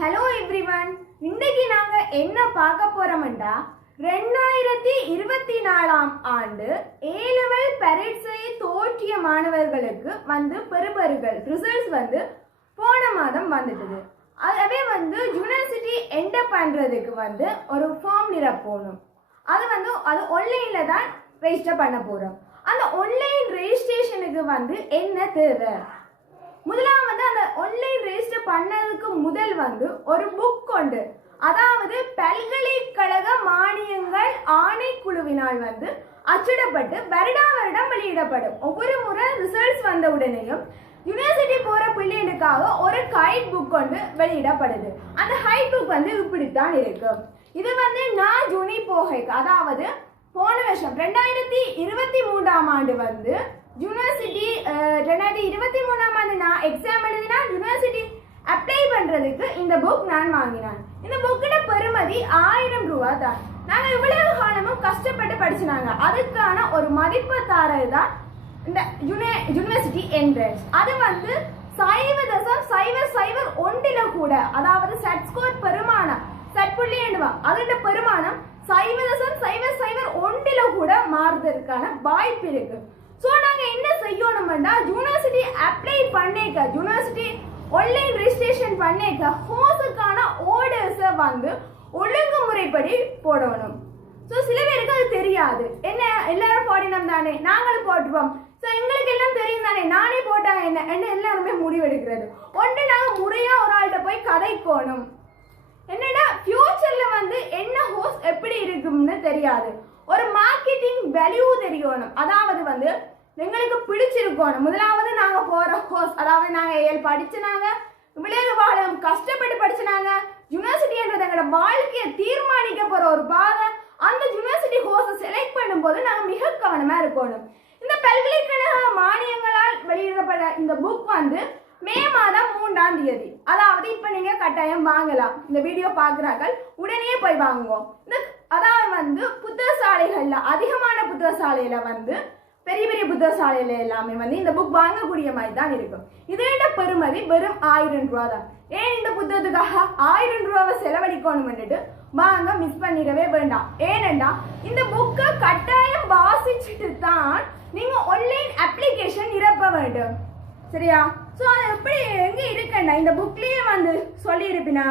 Hello everyone, இன்னைக்கு நாங்க என்ன பார்க்க போறோம்டா 2024ஆம் ஆண்டு ஏலெவல் பரீட்சை தோற்றிய மாணவர்களுக்கு பெறுபேறுகள் ரிசல்ட்ஸ் போன மாதம் வந்துட்டது. அதவே யூனிவர்சிட்டி என்டர் பண்றதுக்கு ஒரு ஃபார்ம் நிரப்பணும். அது ஆன்லைன்ல தான் ரெஜிஸ்டர் பண்ண போறோம். அந்த ஆன்லைன் ரெஜிஸ்ட்ரேஷனுக்கு என்ன தேவை? முதலாவது அந்த ஆன்லைன் ரெஜிஸ்டர் பண்ணதுக்கு முதல் ஒரு புக் கொண்டு, அதாவது பல்கலைக்கழக மானியங்கள் ஆணைக்குழுவினால் அச்சிடப்பட்டு வருடம் வெளியிடப்படும். ஒவ்வொரு முறை ரிசல்ட்ஸ் வந்த உடனேயும் யூனிவர்சிட்டி போற பிள்ளைகளுக்காக ஒரு கைட் புக் கொண்டு வெளியிடப்படுது. அந்த கைட் புக் இப்படித்தான் இருக்கு. இது நான் ஜூனி போகை, அதாவது போன வருஷம் 2023ஆம் ஆண்டு யூனிவர்சிட்டி 2023ஆம் ஆண்டு நான் எக்ஸாம் எழுதினா யூனிவர்சிட்டி அப்ளை பண்றதுக்கு இந்த புக் நான் வாங்கினேன். இந்த புக்கோட பெறுமதி 1000 ரூபாய் தான். நாங்க இவ்வளவு காலமும் கஷ்டப்பட்டு படிச்சினாங்க. அதுக்கான ஒரு மதிப்பு தாரது தான் இந்த யூனிவர்சிட்டி என்ட்ரன்ஸ். அது 0.001 கூட, அதாவது செட் ஸ்கோர் பெருமானம், செட் புள்ளி எண்ணுவாங்க, அதோட பெருமானம் 0.001 கூட மாறுவதற்கான வாய்ப்பு இருக்கு. சோ நாங்க என்ன செய்யணும்னா, யூனிவர்சிட்டி அப்ளை பண்ணேக்க, யூனிவர்சிட்டி ஆன்லைன் ரெஜிஸ்ட்ரேஷன் பண்ணேக்க ஹோஸுக்கான ஆர்டர்ஸை ஒழுங்குமுறைப்படி போடணும். ஸோ சில பேருக்கு அது தெரியாது. என்ன எல்லாரும் போடணும் தானே, நாங்களும் போட்டுருவோம். ஸோ எங்களுக்கு எல்லாம் தெரியும் தானே, நானே போட்டா என்ன எல்லாருமே முடிவெடுக்கிறது. ஒன்று நாங்கள் முறையா ஒரு ஆள்கிட்ட போய் கதைக்கணும். என்னடா ஃபியூச்சர்ல என்ன ஹோஸ் எப்படி இருக்கும்னு தெரியாது. ஒரு மார்க்கெட்டிங் வேல்யூ தெரியணும். அதாவது எங்களுக்கு பிடிச்சிருக்கணும். முதலாவது நாங்க போற ஹோஸ், அதாவது நாங்க படிச்சுனாங்க, இவ்வளவு வாழம் கஷ்டப்பட்டு படிச்சுனாங்க. யூனிவர்சிட்டின்றது எங்களோட வாழ்க்கையை தீர்மானிக்க போற ஒரு பாதை. அந்த யூனிவர்சிட்டி ஹோஸை செலக்ட் பண்ணும்போது நாங்க மிக கவனமா இருக்கணும். இந்த பல்கலைக்கழக மானியங்களால் வெளியிடப்பட்ட இந்த புக் மே மாதம் 3ஆம் தேதி, அதாவது இப்ப நீங்க கட்டாயம் வாங்கலாம். இந்த வீடியோ பாக்குறார்கள் உடனே போய் வாங்குவோம். அதாவது புத்தகசாலைகள்ல, அதிகமான புத்தகசாலையில பெரிய பெரிய புத்தகசாலையில எல்லாமே இந்த புக் வாங்கக்கூடிய மாதிரி தான் இருக்கும். இதோட பெறுமதி வெறும் 1000 ரூபாய் தான். ஏன் இந்த புத்தகத்துக்காக 1000 ரூபாவை செலவழிக்கணும் வாங்க மிஸ் பண்ணிடவே வேண்டாம். ஏனென்றா இந்த புக்கை கட்டாயம் வாசிச்சுட்டு தான் நீங்க ஆன்லைன் அப்ளிகேஷன் நிரப்ப வேண்டும். சரியா? சோ அது எப்படி எங்க இருக்குன்னா, இந்த புக்லயே சொல்லி இருப்பினா,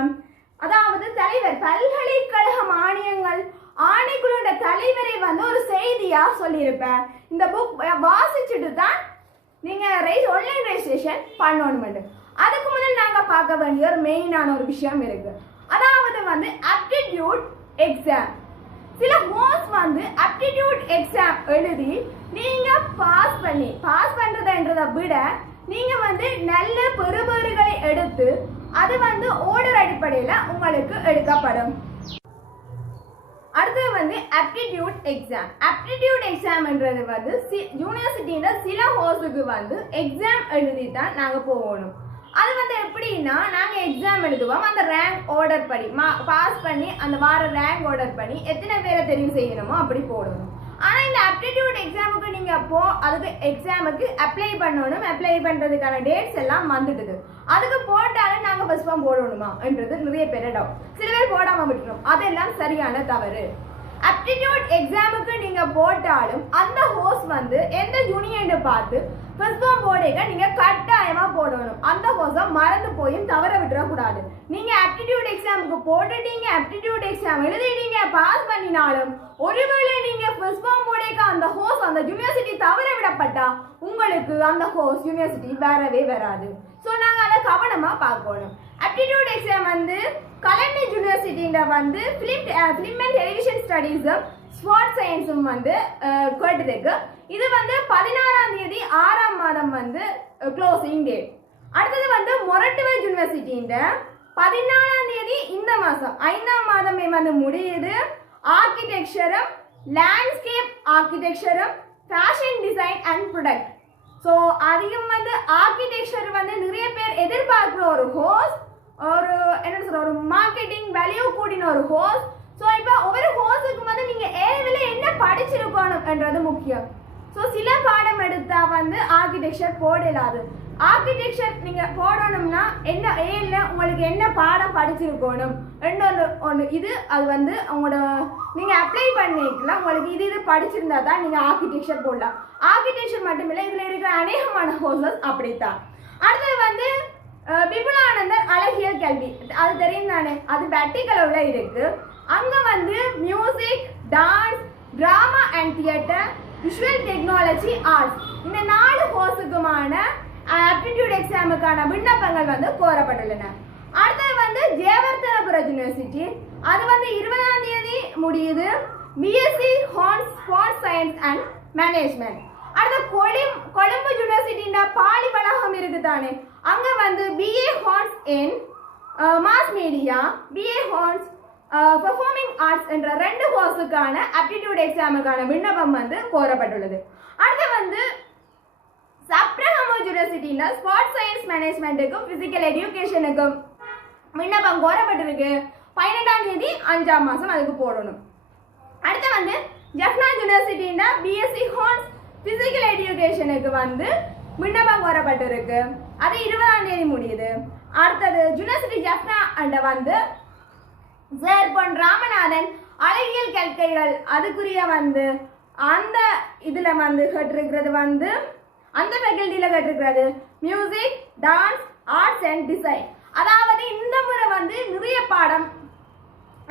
அதாவது தலைவர், பல்கலைக்கழக மானியங்கள் ஆணைக்குழுவோட தலைவரை ஒரு செய்தியா சொல்லியிருப்பேன். இந்த புக் வாசிச்சுட்டு தான் நீங்க ஆன்லைன் ரெஜிஸ்ட்ரேஷன் பண்ணணும். அதுக்கு முதல் நாங்க பார்க்க வேண்டிய ஒரு மெயினான ஒரு விஷயம் இருக்கு. அதாவது ஆப்டிடியூட் எக்ஸாம். சில ஹோஸ் ஆப்டிடியூட் எக்ஸாம் எழுதி நீங்க பாஸ் பண்றதுன்றதை விட நீங்க நல்ல பெறுபேறுகளை எடுத்து அது ஆர்டர் அடிப்படையில உங்களுக்கு எடுக்கப்படும். அடுத்து ஆப்டிடியூட் எக்ஸாம். ஆப்டிடியூட் எக்ஸாம்ன்றது யூனிவர்சிட்டியில சில ஹோஸுக்கு எக்ஸாம் எழுதி தான் நாங்க போகணும். அது எப்படின்னா, நாங்க எக்ஸாம் எழுதுவோம், அந்த ரேங்க் ஆர்டர் படி பாஸ் பண்ணி அந்த வார ரேங்க் ஆர்டர் பண்ணி எத்தனை பேரை தெரிவு செய்யணுமோ அப்படி போடணும். ஆனா இந்த ஆப்டிடியூட் எக்ஸாமுக்கு நீங்க அதுக்கு எக்ஸாமுக்கு அப்ளை பண்ணணும். அப்ளை பண்றதுக்கான டேட்ஸ் எல்லாம் வந்துடுது. அதுக்கு போட்டாலும் நாங்க ஃபர்ஸ்ட் ஃபார்ம் போடணுமா என்றது நிறைய பேர் டவுட். சில பேர் போடாம விட்டுரும். அதெல்லாம் சரியான தவறு. ஆப்டிடியூட் எக்ஸாமுக்கு நீங்க போட்டாலும் அந்த ஹோஸ் எந்த யூனியன் பார்த்து ஃபர்ஸ்ட் ஃபார்ம் போடுங்க, நீங்க கட்டாயமா போடணும். அந்த ஹோஸை மறந்து போயும் தவற விட்டுறக்கூடாது. நீங்க ஆப்டிடியூட் எக்ஸாமுக்கு போட்டுட்டீங்க, ஆப்டிடியூட் எக்ஸாம் எழுதிட்டீங்க, பாஸ் பண்ணினாலும் ஒருவேளை நீங்க ஃபர்ஸ்ட் ஃபார்ம் போடுங்க அந்த ஹோஸ் அந்த யூனிவர்சிட்டி தவற விடப்பட்டா உங்களுக்கு அந்த ஹோஸ் யூனிவர்சிட்டி வரவே வராது. ஸோ நாங்க அதை கவனமா பார்க்கணும். ஆப்டிடியூட் எக்ஸாம் கலண்டர் யூனிவர்சிட்டியில ஃபிலிம் அண்ட் டெலிவிஷன் ஸ்டடீஸும் ஸ்போர்ட்ஸ் சயின்ஸும் கேட்டதுக்கு இது 16ஆம் தேதி 6ஆம் மாதம் க்ளோசிங் டேட். அடுத்தது மொரட்டுவல் யூனிவர்சிட்டியில 14ஆம் தேதி இந்த மாசம் 5ஆம் மாதமே முடியுது. ஆர்கிடெக்சரும் லேண்ட்ஸ்கேப் ஆர்கிடெக்சரும் fashion design and product. So அதிகம் ஆர்கிடெக்சர் நிறைய பேர் எதிர்பார்க்கிற ஒரு கோர்ஸ், ஒரு மார்க்கெட்டிங் வேல்யூ கூடின ஒரு கோர்ஸ். ஸோ இப்போ ஒவ்வொரு கோர்ஸுக்கு நீங்க ஏவில என்ன படிச்சிருக்கணும் என்றது முக்கியம். ஸோ சில பாடம் எடுத்தா ஆர்கிடெக்சர் போடலாது. ஆர்கிடெக்சர் நீங்க போடணும்னா என்ன ஏல உங்களுக்கு என்ன பாடம் படிச்சிருக்கணும் ஒன்று இது அது வந்து உங்களோட நீங்க அப்ளை பண்ணிக்கலாம். உங்களுக்கு இது படிச்சிருந்தா தான் நீங்க ஆர்கிடெக்சர் போடலாம். ஆர்கிடெக்சர் மட்டும் இல்லை, இதுல இருக்கிற அநேகமான கோர்சஸ் அப்படித்தான். அடுத்தது வந்து விபுலானந்தர் அழகியல் கல்வி, அது தெரியும் தானே, அது பேட்டிக்கலவுல இருக்கு. அங்க வந்து music, dance, drama and theatre, visual technology, arts இந்த 4 கோர்ஸுக்குமான ஆப்டிடியூட் எக்ஸாமுக்கான விண்ணப்பங்கள் வந்து கோரப்பட்டுள்ளன. அடுத்தது வந்து ஜெயவர்தனபுர யூனிவர்சிட்டி, அது வந்து 20ஆம் தேதி முடியுது. BSc hons sports science and management. அடுத்த கொழும்பு யூனிவர்சிட்டின்னா பாலி வளாகம் இருக்கு தானே, அங்க வந்து BA hons in mass media, BA hons performing arts என்ற 2 கோர்ஸுக்கான ஆப்டிடியூட் எக்ஸாமுக்கான விண்ணப்பம் வந்து கோரப்பட்டுள்ளது. அடுத்து வந்து சப்ரஹமோ யூனிவர்சிட்டியில் ஸ்போர்ட்ஸ் சயின்ஸ் மேனேஜ்மெண்ட்டுக்கும் பிசிக்கல் எஜுகேஷனுக்கும் விண்ணப்பம் கோரப்பட்டிருக்கு. 12ஆம் தேதி 5ஆம் மாதம் அதுக்கு போடணும். அடுத்து வந்து ஜஃப்னா யூனிவர்சிட்டின்னா பிஎஸ்சி ஹார்ஸ் பிசிக்கல் எஜுகேஷனுக்கு வந்து விண்ணப்பம் கோரப்பட்டிருக்கு. அது 20ஆம் தேதி முடியுது. அடுத்தது யூனிவர்சிட்டி ஜஃப்னா அண்ட வந்து சார் பொன் ராமநாதன் அழகியல் கற்கைகள் அதுக்குரிய வந்து அந்த இதுல வந்து கேட்டிருக்கிறது வந்து அந்த ஃபேக்கல்ட்டியில கேட்டிருக்கிறது music, dance, arts and design. அதாவது இந்த முறை வந்து நிறைய பாடம்,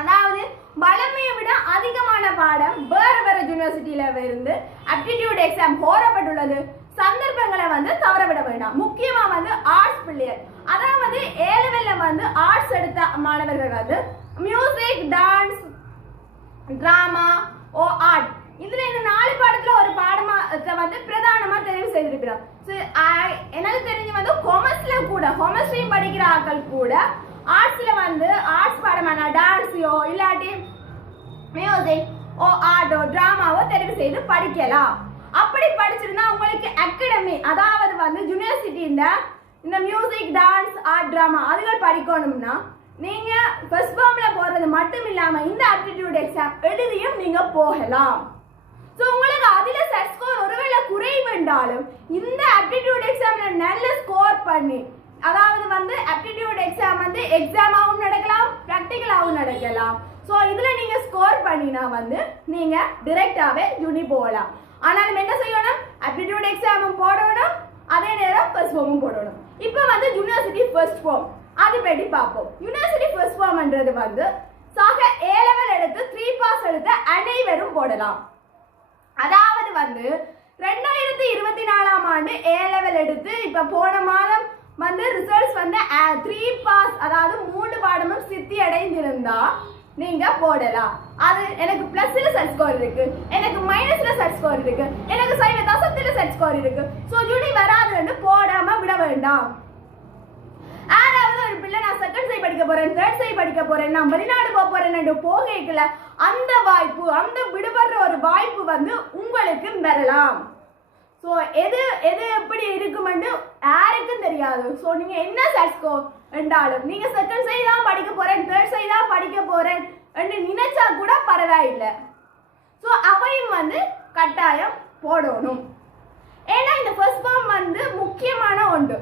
அதாவது வளமையை விட அதிகமான பாடம் வேற வேற யூனிவர்சிட்டியில இருந்து ஆப்டிடியூட் எக்ஸாம் கோரப்பட்டுள்ளது. சந்தர்ப்பங்களை வந்து தவறவிட வேண்டாம். முக்கியமா வந்து ஆர்ட்ஸ் பிள்ளைகள், அதாவது ஏலவெல்ல வந்து ஆர்ட்ஸ் எடுத்த மாணவர்கள் வந்து மியூசிக், டான்ஸ், டிராமா ஓ ஆர்ட் இதுல இந்த 4 பாடத்துல ஒரு பாடமா வந்து பிரதானமா தெரிவு செய்திருக்கிறோம். எனக்கு தெரிஞ்சு வந்து கொமர்ஸ்ல கூட கொமர்ஸ்லயும் படிக்கிற ஆட்கள் கூட ஆர்ட்ஸ்ல வந்து ஆர்ட்ஸ் பாடமான டான்ஸையோ இல்லாட்டி மியூசிக் ஓ ஆர்ட்டோ டிராமாவோ தெரிவு செய்து படிக்கலாம். அப்படி படிச்சிருந்தா உங்களுக்கு அகாடமி, அதாவது வந்து யூனிவர்சிட்டியில இந்த மியூசிக், டான்ஸ், ஆர்ட், டிராமா அதுகள் படிக்கணும்னா நீங்க ஃபர்ஸ்ட் ஃபார்ம்ல போறது மட்டும் இல்லாம இந்த ஆப்டிடியூட் எக்ஸாம் எழுதியும் நீங்க போகலாம். சோ உங்களுக்கு அதுல செட் ஸ்கோர் ஒருவேளை குறைவுண்டாலும் இந்த ஆப்டிடியூட் எக்ஸாம்ல நல்ல ஸ்கோர் பண்ணி, அதாவது வந்து ஆப்டிடியூட் எக்ஸாம் வந்து எக்ஸாமாவும் நடக்கலாம், பிராக்டிகலாவும் நடக்கலாம். சோ இதுல நீங்க ஸ்கோர் பண்ணினா வந்து நீங்க டைரக்டாவே யூனி போகலாம். ஆனாலும் என்ன செய்யணும், ஆப்டிடியூட் எக்ஸாமும் போடணும், அதே நேரம் ஃபர்ஸ்ட் ஃபார்மும் போடணும். இப்போ வந்து யூனிவர்சிட்டி ஃபர்ஸ்ட் ஃபார்ம் அது பற்றி பார்ப்போம். யூனிவர்சிட்டி ஃபர்ஸ்ட் ஃபார்ம்ன்றது வந்து சாக A லெவல் எடுத்து 3 பாஸ் எடுத்து அனைவரும் போடலாம். அதாவது வந்து 2024ஆம் ஆண்டு A லெவல் எடுத்து இப்ப போன மாதம் வந்து ரிசல்ட்ஸ் வந்து 3 பாஸ், அதாவது 3 பாடமும் சித்தி அடைந்திருந்தா நீங்க போடலாம். அது எனக்கு பிளஸ்ல செட் ஸ்கோர் இருக்கு, எனக்கு மைனஸ்ல செட் ஸ்கோர் இருக்கு, எனக்கு சைவ தசத்துல செட் ஸ்கோர் இருக்கு. சோ யூனி வராதுன்னு போடாம விட வேண்டாம். ஆறாவது ஒரு பிள்ளை நான் செகண்ட் சை படிக்க போறேன், தேர்ட் சை படிக்க போறேன், நான் வெளிநாடு போக போறேன் போகல, அந்த வாய்ப்பு, அந்த விடுபடுற ஒரு வாய்ப்பு வந்து உங்களுக்கு பெறலாம். ஸோ எது எது எப்படி இருக்குமென்று யாருக்கும் தெரியாது. ஸோ நீங்க என்ன செட் ஸ்கோர் என்றாலும் நீங்க செகண்ட் சை தான் படிக்க போறேன், தேர்ட் சை தான் படிக்க போறேன் என்று நினைச்சா கூட பரவாயில்லை. ஸோ அவையும் வந்து கட்டாயம் போடணும். ஏன்னா இந்த ஃபர்ஸ்ட் ஃபார்ம் வந்து முக்கியமான ஒன்று.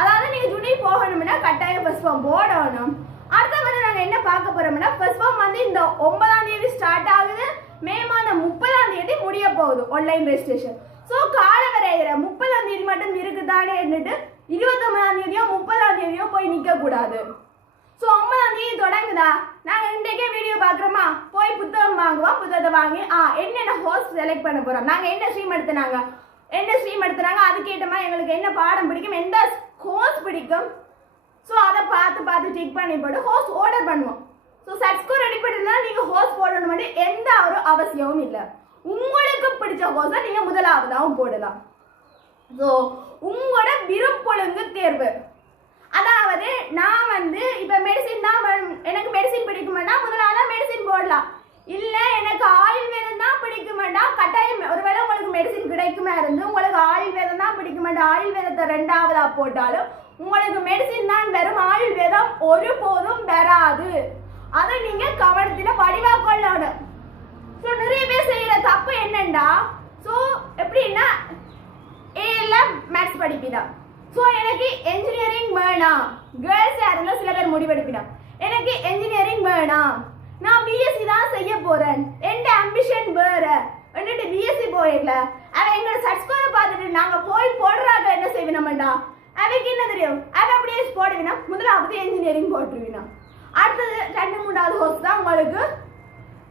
அதாவது நீங்க யூனி போகணும்னா கட்டாயம் ஃபர்ஸ்ட் ஃபார்ம் போடணும். அடுத்த வந்து நாங்க என்ன பார்க்க போறோம்னா ஃபர்ஸ்ட் ஃபார்ம் வந்து இந்த 9ஆம் தேதி ஸ்டார்ட் ஆகுது, மே மாதம் 30ஆம் தேதி முடிய போகுது ஆன்லைன் ரெஜிஸ்ட்ரேஷன். ஸோ கால வரைகிற 30ஆம் தேதி மட்டும் இருக்குதானே இருந்துட்டு 29ஆம் தேதியோ 30ஆம் தேதியோ போய் நிக்க கூடாது. ஸோ 9ஆம் தேதி தொடங்குதா, நாங்க இன்றைக்கே வீடியோ பாக்குறோமா, போய் புத்தகம் வாங்குவோம், புத்தகத்தை வாங்கி என்னென்ன ஹோஸ்ட் செலக்ட் பண்ண போறோம், நாங்க என்ன ஸ்ட்ரீம் எடுத்துனாங்க அதுக்கேற்ற மாதிரி எங்களுக்கு என்ன பாடம் பிடிக்கும், எந்த கோர்ஸ் பிடிக்கும், ஸோ அதை பார்த்து செக் பண்ணி போட்டு ஹோஸ்ட் ஆர்டர் பண்ணுவோம். ஸோ செட் ஸ்கோர் ரெடி பண்ணிருந்தா நீங்க ஹோஸ்ட் போடணும் எந்த ஒரு அவசியமும் இல்லை. உங்களுக்கு பிடிச்ச கோர்ஸை நீங்க முதலாவதாகவும் போடலாம். ஸோ உங்களோட விருப்பொழுங்கு தேர்வு, அதாவது நான் வந்து இப்ப மெடிசின் தான் எனக்கு மெடிசின் பிடிக்குமாட்டா முதலாவதா மெடிசின் போடலாம். இல்ல எனக்கு ஆயுர்வேதம் தான் பிடிக்குமாட்டா கட்டாயம் ஒருவேளை உங்களுக்கு மெடிசின் கிடைக்குமா இருந்து உங்களுக்கு ஆயுர்வேதம் தான் பிடிக்குமாட்டா ஆயுர்வேதத்தை 2ஆவதா போட்டாலும் உங்களுக்கு மெடிசின் தான் வரும், ஆயுர்வேதம் ஒருபோதும் வராது. அதை நீங்க கவனத்துல படிவா கொள்ளணும். ஸோ நிறைய பேர் செய்யற தப்பு என்னண்டா, ஸோ எப்படின்னா ஏல மேத்ஸ் படிப்பிதான், ஸோ ஸோ எனக்கு என்ஜினியரிங் வேணாம். கேர்ள்ஸ் யாருன்னா சில பேர் முடிவெடுப்பினா எனக்கு என்ஜினியரிங் வேணாம், நான் பிஎஸ்சி தான் செய்ய போறேன், என் ஆம்பிஷன் வேற வந்துட்டு பிஎஸ்சி போயிடல. அவன் எங்களோட சர்ஸ்கோரை பார்த்துட்டு நாங்க போய் போடுறாங்க என்ன செய்வினோம்டா, அவனுக்கு என்ன தெரியும், அவன் அப்படியே போடுவினா முதலாவது என்ஜினியரிங் போட்டுருவினா. அடுத்தது 2-3வது ஹோஸ்ட் தான் உங்களுக்கு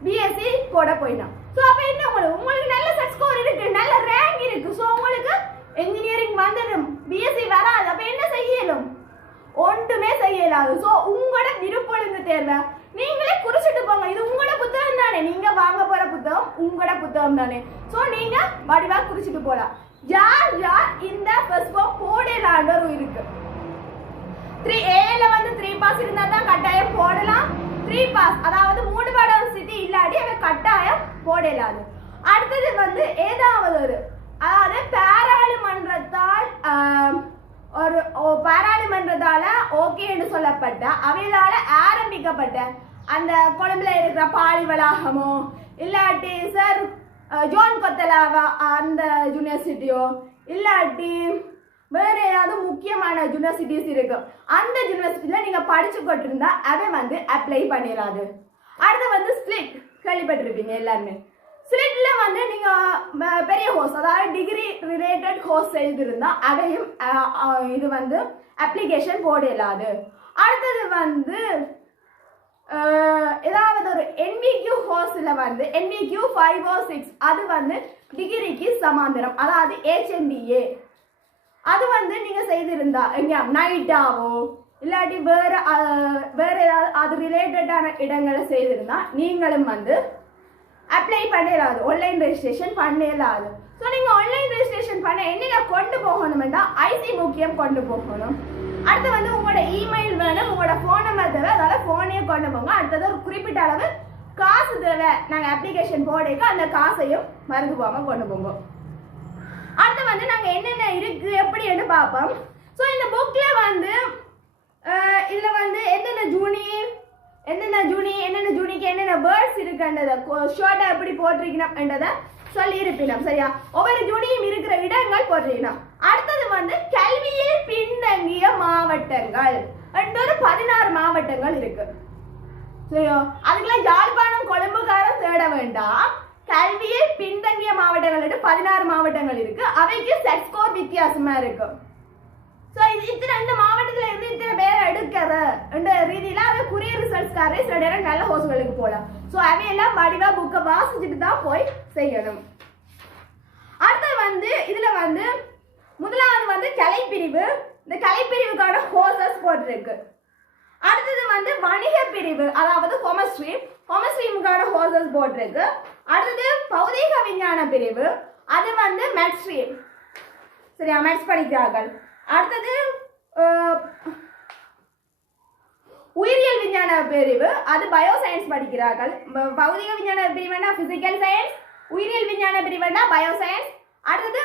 பிஎஸ்சி போட போயிடும். ஸோ அப்போ என்ன உங்களுக்கு நல்ல சர்ஸ்கோர் இருக்கு, நல்ல ரேங்க் இருக்கு. ஸோ உங்களுக்கு என்ஜினியரிங் வந்துடும், பிஎஸ்சி வராது. அப்போ என்ன செய்யலும், ஒன்றுமே செய்யலாது. ஸோ உங்களோட விருப்பொழுங்கு தேர்வை நீங்களே குறிச்சிட்டு போங்க. இது உங்களோட புத்தகம் தானே, நீங்க வாங்க போற புத்தகம் உங்களோட புத்தகம் தானே. ஸோ நீங்க வடிவா குறிச்சிட்டு போலாம். யார் யார் இந்த ஃபர்ஸ்ட் ஃபார்ம் போடலான்னு இருக்கு. 3Aல வந்து 3 பாஸ் இருந்தா தான் கட்டாயம் போடலாம். 3 பாஸ் அதாவது 3 பாடம் சிட்டி இல்லாட்டி அவ கட்டாயம் போடலாது. அடுத்தது வந்து ஏதாவது ஒரு அதாவது பாராளுமன்றத்தால் பாராளுமன்றத்தால ஓகே என்று சொல்லப்பட்ட அவைகளால ஆரம்பிக்கப்பட்ட அந்த கொழும்புல இருக்கிற பாலி வளாகமோ இல்லாட்டி சார் ஜோன் கொத்தலாவா அந்த யூனிவர்சிட்டியோ இல்லாட்டி வேற ஏதாவது முக்கியமான யூனிவர்சிட்டிஸ் இருக்கு, அந்த யூனிவர்சிட்டியில நீங்க படிச்சு கொண்டிருந்தா அதை வந்து அப்ளை பண்ணிடாது. அடுத்து வந்து ஸ்பிளிட் கேள்விப்பட்டிருப்பீங்க எல்லாருமே. ஸ்பிளிட்ல வந்து நீங்க பெரிய கோர்ஸ் அதாவது டிகிரி ரிலேட்டட் கோர்ஸ் செய்திருந்தா அதையும் இது வந்து அப்ளிகேஷன் போடலாது. அடுத்தது வந்து ஏதாவது ஒரு NVQ கோர்ஸ்ல வந்து NVQ 5 or 6 அது வந்து டிகிரிக்கு சமாந்தரம், அதாவது HNDA அது வந்து நீங்க செய்திருந்தா எங்க நைட்டாவோ இல்லாட்டி வேற ஏதாவது அது ரிலேட்டடான இடங்களை செய்திருந்தா நீங்களும் வந்து அப்ளை பண்ணிடாது, ஆன்லைன் ரெஜிஸ்ட்ரேஷன் பண்ணிடாது. ஸோ நீங்க ஆன்லைன் ரெஜிஸ்ட்ரேஷன் பண்ண என்னென்ன கொண்டு போகணும்னா ஐசி முக்கியம் கொண்டு போகணும். அடுத்து வந்து உங்களோட இமெயில் வேணும், உங்களோட ஃபோன் நம்பர் தேவை, அதனால ஃபோனையே கொண்டு போங்க. அடுத்தது ஒரு குறிப்பிட்ட அளவு காசு தேவை, நாங்கள் அப்ளிகேஷன் போடைக்கு அந்த காசையும் மறந்து போகாம கொண்டு போங்க. அடுத்து வந்து நாங்கள் என்னென்ன இருக்கு எப்படின்னு பார்ப்போம். ஸோ இந்த புக்கில் வந்து இதில் வந்து என்னென்ன ஜூனிக்கு என்னென்ன வேர்ட்ஸ் இருக்குன்றதை ஷார்ட்டாக எப்படி போட்டிருக்கணும்ன்றதை சொல்லி இருப்பினோம். சரியா, ஒவ்வொரு ஜூனியும் இருக்கிற இடங்கள் போட்டிருக்கணும். அடுத்தது வந்து கல்வியில் பின்தங்கிய மாவட்டங்கள் ஒரு 16 மாவட்டங்கள் இருக்கு. சரியா, அதுக்கெல்லாம் யாழ்ப்பாணம் கொழும்புக்காரன் தேட வேண்டாம். கல்வியில் பின்தங்கிய மாவட்டங்கள் 16 மாவட்டங்கள் இருக்கு. அவைக்கு செட் ஸ்கோர் வித்தியாசமா இருக்கு. ஸோ இது இந்த மாவட்டத்தில் இருந்து இத்தனை பேரை எடுக்கிற என்ற ரீதியில அவை குரிய ரிசல்ட்ஸ்காரே சில நேரம் நல்ல ஹோஸ்களுக்கு போகலாம். ஸோ அவையெல்லாம் வடிவா புக்கை வாசிச்சுட்டு தான் போய் செய்யணும். அடுத்தது வந்து இதுல வந்து முதலாவது வந்து கலைப்பிரிவு, இந்த கலைப்பிரிவுக்கான ஹோசஸ் போட்டிருக்கு. அடுத்தது வந்து வணிக பிரிவு அதாவது ஹோமஸ்ட்ரீமுக்கான ஹோசஸ் போட்டிருக்கு. அடுத்தது பௌதீக விஞ்ஞான பிரிவு அது வந்து மேத்ஸ் ஸ்ட்ரீம். சரியா, மேத்ஸ் படிக்கிறார்கள். அடுத்தது உயிரியல் விஞ்ஞான பிரிவு அது பயோ சயின்ஸ் படிக்கிறார்கள். பௌதிக விஞ்ஞான பிரிவுனா பிசிக்கல் சயின்ஸ், உயிரியல் விஞ்ஞான பிரிவுனா பயோ சயின்ஸ். அடுத்தது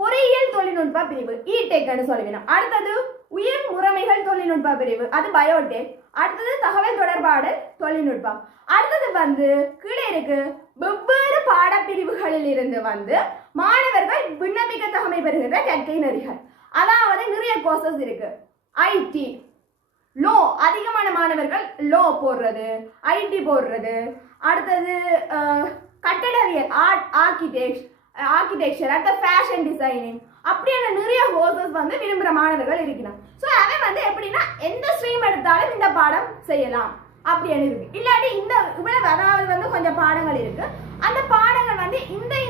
பொறியியல் தொழில்நுட்ப பிரிவு இடெக்னு சொல்லுவேன். அடுத்தது உயிர் முறைமைகள் தொழில்நுட்ப பிரிவு அது பயோடெக். அடுத்தது தகவல் தொடர்பாடு தொழில்நுட்பம். அடுத்தது வந்து கீழே இருக்கு வெவ்வேறு பாடப்பிரிவுகளில் இருந்து வந்து மாணவர்கள் விண்ணப்பிக்க தகமை பெறுகின்ற கற்கை நெறிகள், அதாவது நிறைய கோர்சஸ் இருக்கு. ஐடி லோ அதிகமான மாணவர்கள் லோ போடுறது, ஐடி போடுறது. அடுத்தது கட்டடவியல் ஆர்கிடெக்சர், அடுத்த ஃபேஷன் டிசைனிங் அப்படியான நிறைய கோர்சஸ் வந்து விரும்புகிற மாணவர்கள் இருக்கிறாங்க. ஸோ அதை வந்து எப்படின்னா எந்த ஸ்ட்ரீம் எடுத்தாலும் இந்த பாடம் செய்யலாம் அப்படின்னு இருக்கு. இல்லாட்டி இந்த இவ்வளவு அதாவது வந்து கொஞ்சம் பாடங்கள் இருக்கு, அந்த பாடங்கள் வந்து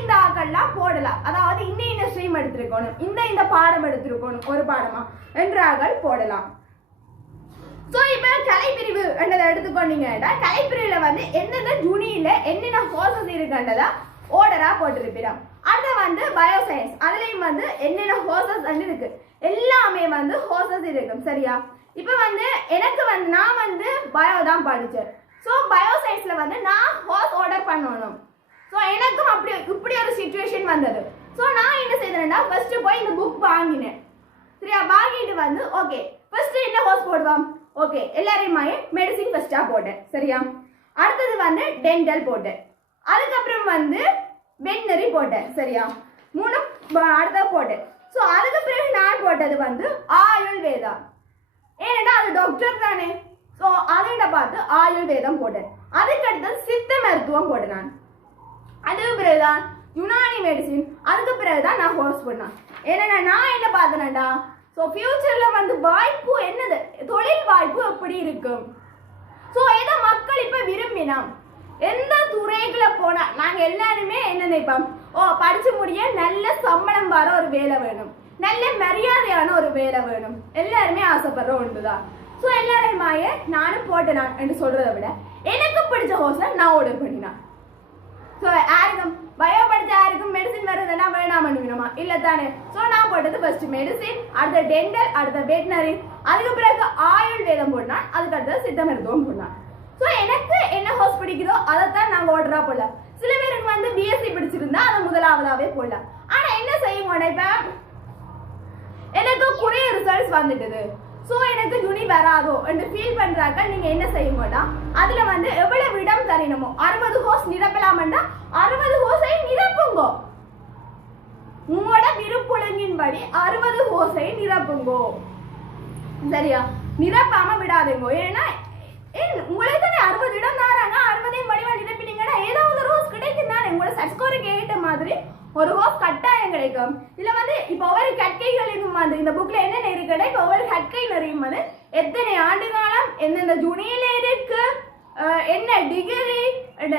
இந்த ஆக்கள்லாம் போடலாம். அதாவது இந்த ஸ்ட்ரீம் எடுத்திருக்கணும், இந்த பாடம் எடுத்திருக்கணும் ஒரு பாடமா என்றார்கள் போடலாம். ஸோ இப்போ கலைப்பிரிவு என்றதை எடுத்துக்கொண்டீங்கன்னா கலைப்பிரிவுல வந்து எந்தெந்த ஜூனியில என்னென்ன கோர்சஸ் இருக்குன்றதை ஓர்டரா போட்டிருப்போம். அடுத்து வந்து பயோ சயின்ஸ் அதுலயும் வந்து என்னென்ன ஹோசஸ் இருக்கு, எல்லாமே வந்து ஹோசஸ் இருக்கும். சரியா, இப்போ வந்து எனக்கு வந்து நான் வந்து பயோ தான் படித்தேன். ஸோ பயோ சயின்ஸ்ல வந்து நான் ஹோஸ் ஆர்டர் பண்ணணும். ஸோ எனக்கும் இப்படி ஒரு சிச்சுவேஷன் வந்தது. ஸோ நான் என்ன செய்தேன்னா ஃபர்ஸ்ட் போய் இந்த புக் வாங்கினேன். சரியா, வாங்கிட்டு வந்து ஓகே ஃபர்ஸ்ட் என்ன ஹோஸ் போடுவோம், ஓகே எல்லாரையுமே மெடிசின் ஃபர்ஸ்டா போட்டேன். சரியா, அடுத்தது வந்து டென்டல் போட்டேன். அதுக்கப்புறம் வந்து வெட்னரி போட்டேன். சரியா, 3 அடுத்த போட்டேன். ஸோ அதுக்கு பிறகு நான் போட்டது வந்து ஆயுர்வேதா. ஏன்னா அது டாக்டர் தானே, ஸோ அதை பார்த்து ஆயுர்வேதம் போட்டேன். அதுக்கு அடுத்தது சித்த மருத்துவம் போட்டேன் நான். அதுக்கு பிறகுதான் யுனானி மெடிசின். அதுக்கு பிறகுதான் நான் கோர்ஸ் பண்ணேன். ஏன்னா நான் என்ன பார்த்தேன்டா, ஸோ ஃபியூச்சர்ல வந்து வாய்ப்பு என்னது, தொழில் வாய்ப்பு எப்படி இருக்கும். ஸோ இதை மக்கள் இப்போ விரும்பினா எந்த துறைகளை போனா நாங்க எல்லாருமே என்ன நினைப்போம், ஓ படிச்சு முடிய நல்ல சம்பளம் வர ஒரு வேலை வேணும், நல்ல மரியாதையான ஒரு வேலை வேணும், எல்லாருமே ஆசைப்படுற ஒன்றுதான். ஸோ எல்லாருமாயே நானும் போட்டேன் என்று சொல்றதை விட எனக்கு பிடிச்ச கோர்ஸை நான் ஆர்டர் பண்ணினேன். ஸோ யாருக்கும் பயோ படிச்ச யாருக்கும் மெடிசின் வருதுன்னா வேணாம் பண்ணுவீனமா இல்லை தானே. ஸோ நான் போட்டது ஃபர்ஸ்ட் மெடிசின், அடுத்த டென்டல், அடுத்த வெட்டினரி, அதுக்கு பிறகு ஆயுர்வேதம் போட்டான், அதுக்கு அடுத்தது சித்த மருத்துவம் போட்டான். ஸோ எனக்கு என்ன கோர்ஸ் பிடிக்குதோ அதைத்தான் நாங்கள் ஆர்டரா போடலாம். சில பேருக்கு வந்து பிஎஸ்சி பிடிச்சிருந்தா அதை முதலாவதாவே போடலாம். ஆனா என்ன செய்யுங்க, இப்ப எனக்கு குறைய ரிசல்ட்ஸ் வந்துட்டுது, ஸோ எனக்கு யுனி வராதோ என்று ஃபீல் பண்றாங்க. நீங்க என்ன செய்யுங்கன்னா அதுல வந்து எவ்வளவு இடம் தரணுமோ 60 கோர்ஸ் நிரப்பலாம்னா 60 கோர்ஸை நிரப்புங்க. உங்களோட விருப்பொழுங்கின்படி 60 கோர்ஸை நிரப்புங்கோ, சரியா? நிரப்பாம விடாதீங்க. ஏன்னா உங்களுக்கு தானே 60 இடம் தாராங்க, 60 வடிவா நிரப்பினீங்கன்னா ஏதாவது ஒரு கோர்ஸ் கிடைக்கும் தானே. உங்களோட சஸ்கோருக்கு ஏற்ற மாதிரி ஒரு கோர்ஸ் கட்டாயம் கிடைக்கும். இதுல வந்து இப்ப ஒவ்வொரு கற்கைகளுக்கும் வந்து இந்த புக்ல என்னென்ன இருக்குன்னா, இப்ப ஒவ்வொரு கற்கை நிறையும் வந்து எத்தனை ஆண்டு காலம், எந்தெந்த ஜூனியில இருக்கு, என்ன டிகிரி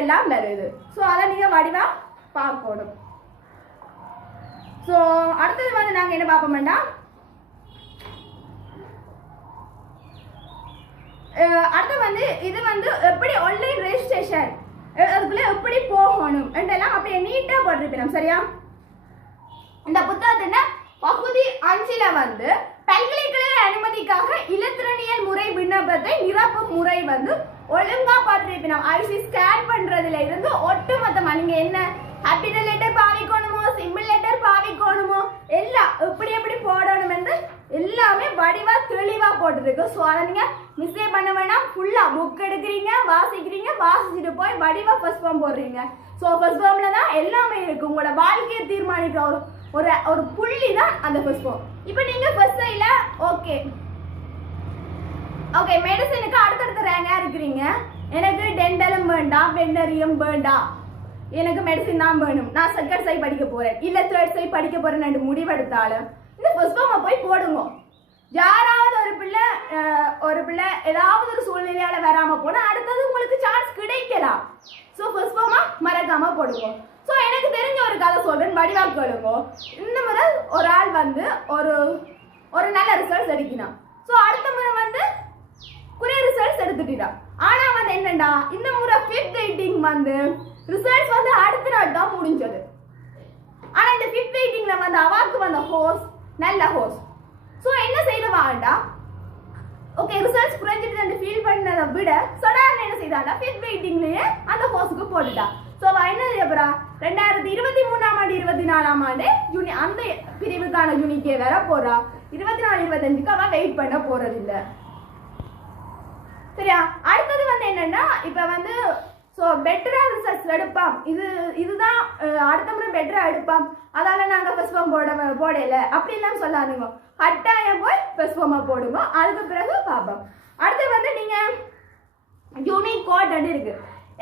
எல்லாம் வருது. ஸோ அதை நீங்க வடிவா பார்க்கணும். ஸோ அடுத்தது வந்து நாங்க என்ன பார்ப்போம்னா, அடுத்து வந்து இது வந்து எப்படி ஆன்லைன் ரெஜிஸ்ட்ரேஷன் அதுக்குள்ள எப்படி போகணும் என்றெல்லாம் அப்படியே நீட்டா போட்டிருப்போம், சரியா? இந்த புத்தகத்துல பகுதி 5ல வந்து பல்கலைக்கழக அனுமதிக்காக இலத்திரனியல் முறை விண்ணப்பத்தை நிரப்பும் முறை வந்து ஒழுங்கா போட்டிருப்போம். ஐசி ஸ்கேன் பண்றதுல இருந்து ஒட்டுமொத்தமா நீங்க என்ன கேபிட்டல் லெட்டர் பாவிக்கணுமோ, சிம்பிள் லெட்டர் பாவிக்கணுமோ, எல்லாம் எப்படி எப்படி போடணும் என்று எல்லாமே வடிவா தெளிவா போட்டுருக்கு. ஸோ அதை நீங்க மிஸ்டேக் பண்ண வேணாம். ஃபுல்லா புக் எடுக்கிறீங்க, வாசிக்கிறீங்க, வாசிச்சுட்டு போய் வடிவா ஃபர்ஸ்ட் ஃபார்ம் போடுறீங்க. ஸோ ஃபர்ஸ்ட் ஃபார்ம்ல தான் எல்லாமே இருக்கு. உங்களோட வாழ்க்கையை தீர்மானிக்கிற ஒரு ஒரு புள்ளி தான் அந்த ஃபர்ஸ்ட் ஃபார்ம். இப்போ நீங்க ஃபர்ஸ்ட் சைட்ல ஓகே ஓகே மெடிசனுக்கு அடுத்தடுத்த ரேங்கா இருக்கிறீங்க. எனக்கு டென்டலும் வேண்டாம், வெட்டரியும் வேண்டாம், எனக்கு மெடிசின் தான் வேணும், நான் செகண்ட் சைட் படிக்க போறேன் இல்ல தேர்ட் சைட் படிக்க போறேன்னு முடிவெடுத்தாலும் இந்த ஃபர்ஸ்ட் ஃபார்மை போய் போடுங்க. யாராவது ஒரு பிள்ளை ஏதாவது ஒரு சூழ்நிலையால வராம போனா அடுத்தது உங்களுக்கு சான்ஸ் கிடைக்கலாம். ஸோ ஃபர்ஸ்ட் ஃபார்மா மறக்காம போடுங்க. ஸோ எனக்கு தெரிஞ்ச ஒரு கதை சொல்றேன், வடிவா கேளுங்க. இந்த முறை ஒரு ஆள் வந்து ஒரு நல்ல ரிசல்ட்ஸ் எடுக்கணும். ஸோ அடுத்த முறை வந்து குறைய ரிசல்ட்ஸ் எடுத்துட்டான். ஆனா வந்து என்னண்டா, இந்த முறை ஃபிஃப்த் வெயிட்டிங் வந்து ரிசல்ட்ஸ் வந்து அடுத்த நாள் தான் முடிஞ்சது. ஆனா இந்த ஃபிஃப்த் வெயிட்டிங்ல வந்து அவாக்கு வந்த ஹோஸ் நல்ல ஹோஸ். ஸோ என்ன செய்யவாண்டா, ஓகே ரிசல்ட்ஸ் குறைஞ்சிட்டு ஃபீல் பண்ணதை விட சடார்னு என்ன செய்தாண்டா ஃபிஃப்த் வெயிட்டிங்லயே அந்த ஹோஸுக்கு போட்டுட்டா. ஸோ என்ன செய்யப்பா 2023ஆம் ஆண்டு 24ஆம் ஆண்டு யூனி அந்த பிரிவுக்கான யூனிக்கே வர போறா. 24 25க்கு அவன் வெயிட் பண்ண போறதில்ல, சரியா? அடுத்தது வந்து என்னன்னா, இப்ப வந்து ஸோ பெட்டரா ரிசல்ட்ஸ் எடுப்பாம், இதுதான் அடுத்த முறை பெட்டரா எடுப்பாம், அதால நாங்க ஃபர்ஸ்ட் ஃபார்ம் போடல அப்படிலாம் சொல்லாதுங்க. கட்டாயம் போய் ஃபர்ஸ்ட் ஃபார்மா போடுங்க, அதுக்கு பிறகு பார்ப்போம். அடுத்து வந்து நீங்க யூனிக் கோட் இருக்கு.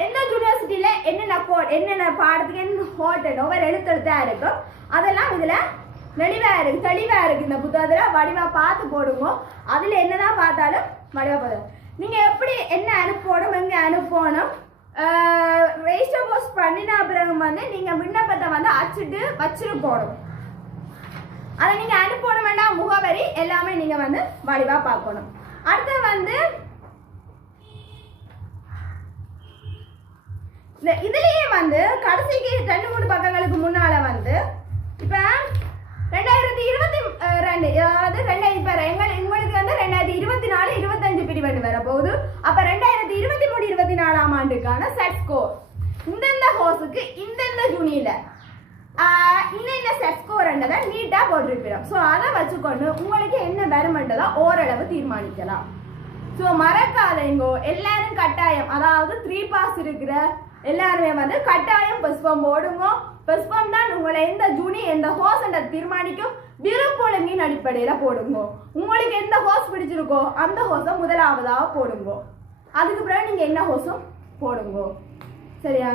எந்த யூனிவர்சிட்டியில என்னென்ன கோட், என்னென்ன பாடத்துக்கு என்ன கோட் ஒவ்வொரு எழுத்தெழுத்தா இருக்கும், அதெல்லாம் இதுல தெளிவா இருக்கு. இந்த புத்தகத்துல வடிவா பார்த்து போடுங்க. அதுல என்னதான் பார்த்தாலும் வடிவா போதும். நீங்க எப்படி என்ன அனுப்பணும், எங்க அனுப்பணும், ரெஜிஸ்டர் போஸ்ட் பண்ணின பிறகு வந்து நீங்க விண்ணப்பத்தை வந்து அச்சிட்டு வச்சிட்டு போகணும். அதை நீங்க அனுப்பணும் வேண்டாம், முகவரி எல்லாமே நீங்க வந்து வடிவா பார்க்கணும். அடுத்து வந்து இதுலயே வந்து கடைசிக்கு 2-3 பக்கங்களுக்கு முன்னால வந்து இப்ப 2022 அதாவது உங்களுக்கு வந்து 2024-25 பிரிவு வர போகுது. அப்ப 2023-24ஆம் ஆண்டுக்கான செட் ஸ்கோர் இந்தந்த கோர்ஸுக்கு இந்தந்த யூனியில இந்த செட் ஸ்கோர் நீட்டா போட்டிருக்கிறோம். ஸோ அதை வச்சுக்கொண்டு உங்களுக்கு என்ன வருமென்றதா ஓரளவு தீர்மானிக்கலாம். ஸோ மறக்காதீங்கோ, எல்லாரும் கட்டாயம், அதாவது 3 பாஸ் இருக்கிற எல்லாருமே வந்து கட்டாயம் பெஸ்பம் போடுங்க. பெஸ்பம் தான் உங்களை எந்த ஜூனி எந்த ஹோஸ் என்ற தீர்மானிக்கும். விருப்பொழுங்கின் அடிப்படையில போடுங்க. உங்களுக்கு எந்த ஹோஸ் பிடிச்சிருக்கோ அந்த ஹோஸை முதலாவதாக போடுங்க. அதுக்கு பிறகு நீங்க என்ன ஹோஸும் போடுங்க. சரியா?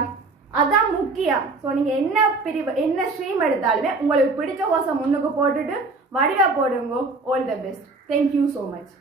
அதான் முக்கியம். ஸோ நீங்க என்ன பிரிவு என்ன ஸ்ட்ரீம் எடுத்தாலுமே உங்களுக்கு பிடிச்ச ஹோஸை முன்னுக்கு போட்டுட்டு வடிவா போடுங்க. All the best. Thank you so much.